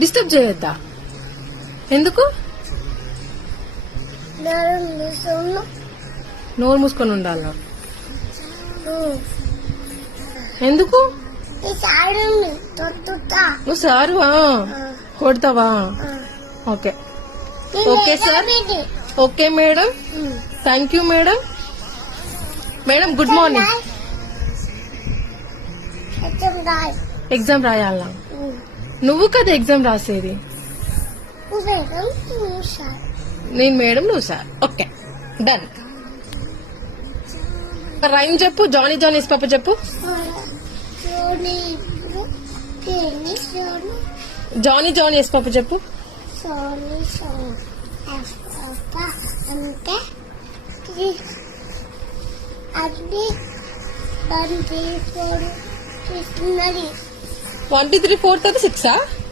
Disturb చేయొద్దా? ఎందుకు? నోరు మూసుకొని ఉండాలా? ఎందుకు? నువ్వు సారువా? కొడతావా? Okay okay sir. Okay madam, thank you madam. Madam good morning. Exam రాయాలా? నువ్వు కదా ఎగ్జామ్ రాసేది. నేను మేడం, నువ్వు సార్. Okay done. రైమ్ చెప్పు. జానీ జానీ ఎస్ పాప చెప్పు. జానీ జానీ ఎస్ పాప చెప్పు. One two three four 6